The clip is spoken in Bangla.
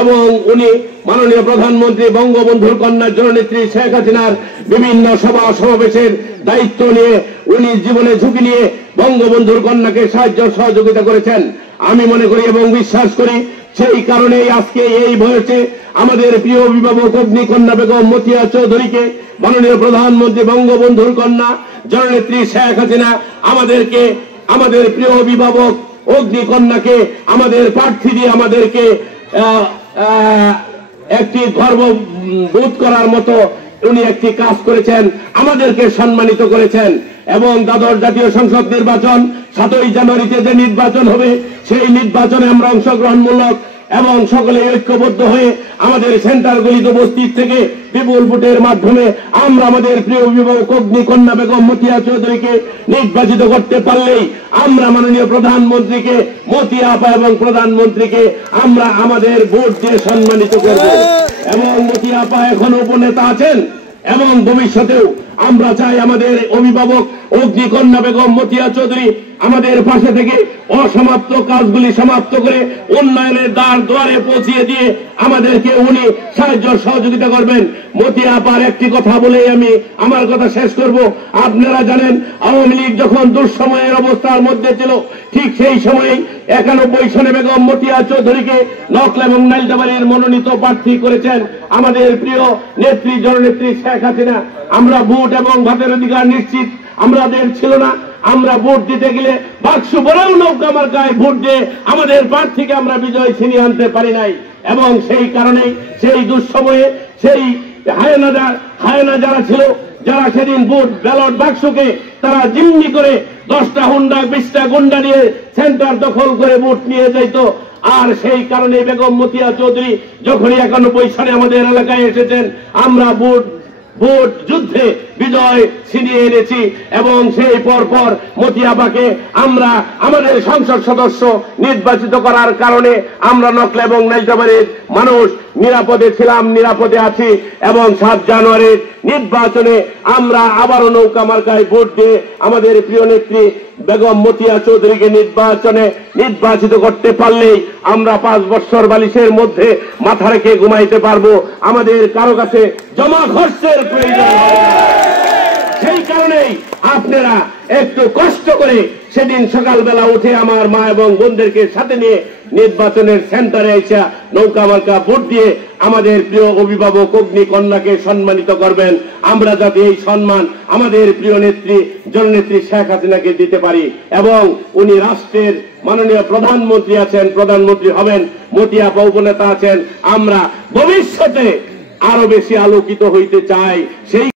এবং উনি মাননীয় প্রধানমন্ত্রী বঙ্গবন্ধুর কন্যা জননেত্রী শেখ হাসিনার বিভিন্ন সভা সমাবেশের দায়িত্ব নিয়ে উনি জীবনে ঝুঁকি নিয়ে বঙ্গবন্ধুর কন্যাকে সাহায্য সহযোগিতা করেছেন। আমি মনে করি এবং বিশ্বাস করি সেই কারণেই আজকে এই বয়সে আমাদের প্রিয় অভিভাবক অগ্নিকন্যা বেগম মতিয়া চৌধুরীকে মাননীয় প্রধানমন্ত্রী বঙ্গবন্ধুর কন্যা জননেত্রী শেখ হাসিনা আমাদেরকে আমাদের প্রিয় অভিভাবক অগ্নিকন্যাকে আমাদের প্রার্থী দিয়ে আমাদেরকে একটি গর্ববোধ করার মতো উনি একটি কাজ করেছেন, আমাদেরকে সম্মানিত করেছেন। এবং দ্বাদশ জাতীয় সংসদ নির্বাচন 7ই জানুয়ারিতে যে নির্বাচন হবে সেই নির্বাচনে আমরা অংশগ্রহণমূলক এবং সকলে ঐক্যবদ্ধ হয়ে আমাদের সেন্টারগুলিতে উপস্থিত থেকে বিপুল ভোটের মাধ্যমে আমরা আমাদের প্রিয় অভিভাবক অগ্নিকন্যা বেগম মতিয়া চৌধুরীকে নির্বাচিত করতে পারলেই আমরা মাননীয় প্রধানমন্ত্রীকে মতিয়া আপা এবং প্রধানমন্ত্রীকে আমরা আমাদের ভোট দিয়ে সম্মানিত করব। এবং মতিয়া আপা এখন উপনেতা আছেন এবং ভবিষ্যতেও আমরা চাই আমাদের অভিভাবক অগ্নিকন্যা বেগম মতিয়া চৌধুরী আমাদের পাশে থেকে অসমাপ্ত কাজগুলি সমাপ্ত করে উন্নয়নের দ্বার দুয়ারে পৌঁছিয়ে দিয়ে আমাদেরকে উনি সাহায্য সহযোগিতা করবেন। মতিয়া আপার একটি কথা বলেই আমি আমার কথা শেষ করব। আপনারা জানেন আওয়ামী লীগ যখন দুঃসময়ের অবস্থার মধ্যে ছিল ঠিক সেই সময়ে 91 সনে বেগম মতিয়া চৌধুরীকে নকলা এবং নাইলতাবাড়ির মনোনীত প্রার্থী করেছেন আমাদের প্রিয় নেত্রী জননেত্রী শেখ হাসিনা। আমরা ভোট এবং ভাতের অধিকার নিশ্চিত আমাদের ছিল না। আমরা ভোট দিতে গেলে বাক্স বড়াও নৌকা মার্কায় ভোট দিয়ে আমাদের প্রার্থীকে আমরা বিজয় ছিনিয়ে আনতে পারি নাই। এবং সেই কারণে সেই দুঃসময়ে সেই হায়না যারা ছিল, যারা সেদিন ভোট ব্যালট বাক্সকে তারা জিম্মি করে 10টা হুন্ডা 20টা গুন্ডা নিয়ে সেন্টার দখল করে ভোট নিয়ে যাইত। আর সেই কারণে বেগম মতিয়া চৌধুরী যখনই 91 সালে আমাদের এলাকায় এসেছেন আমরা ভোট যুদ্ধে বিজয় ছিনিয়ে এনেছি। এবং সেই পরপর মতিয়াবাকে আমরা আমাদের সংসদ সদস্য নির্বাচিত করার কারণে আমরা নকলা এবং নাইলতাবাড়ির মানুষ নিরাপদে ছিলাম, নিরাপদে আছি। এবং 7 জানুয়ারির নির্বাচনে আমরা আবারও নৌকা মার্কায় ভোট দিয়ে আমাদের প্রিয় নেত্রী বেগম মতিয়া চৌধুরীকে নির্বাচিত করতে পারলেই আমরা 5 বছর বালিশের মধ্যে মাথা রেখে ঘুমাইতে পারবো। আমাদের কারো কাছে জমা খরচের প্রয়োজন হয় না। সেই কারণেই আপনারা একটু কষ্ট করে সেদিন সকালবেলা উঠে আমার মা এবং বোনদেরকে সাথে নিয়ে নির্বাচনের সেন্টারে এসে নৌকা মার্কা ভোট দিয়ে আমাদের প্রিয় অভিভাবক অগ্নিকন্যাকে সম্মানিত করবেন। আমরা যাতে এই সম্মান আমাদের প্রিয় নেত্রী জননেত্রী শেখ হাসিনাকে দিতে পারি। এবং উনি রাষ্ট্রের মাননীয় প্রধানমন্ত্রী আছেন, প্রধানমন্ত্রী হবেন, মতিয়া আপা উপনেতা আছেন। আমরা ভবিষ্যতে আরো বেশি আলোকিত হইতে চাই। সেই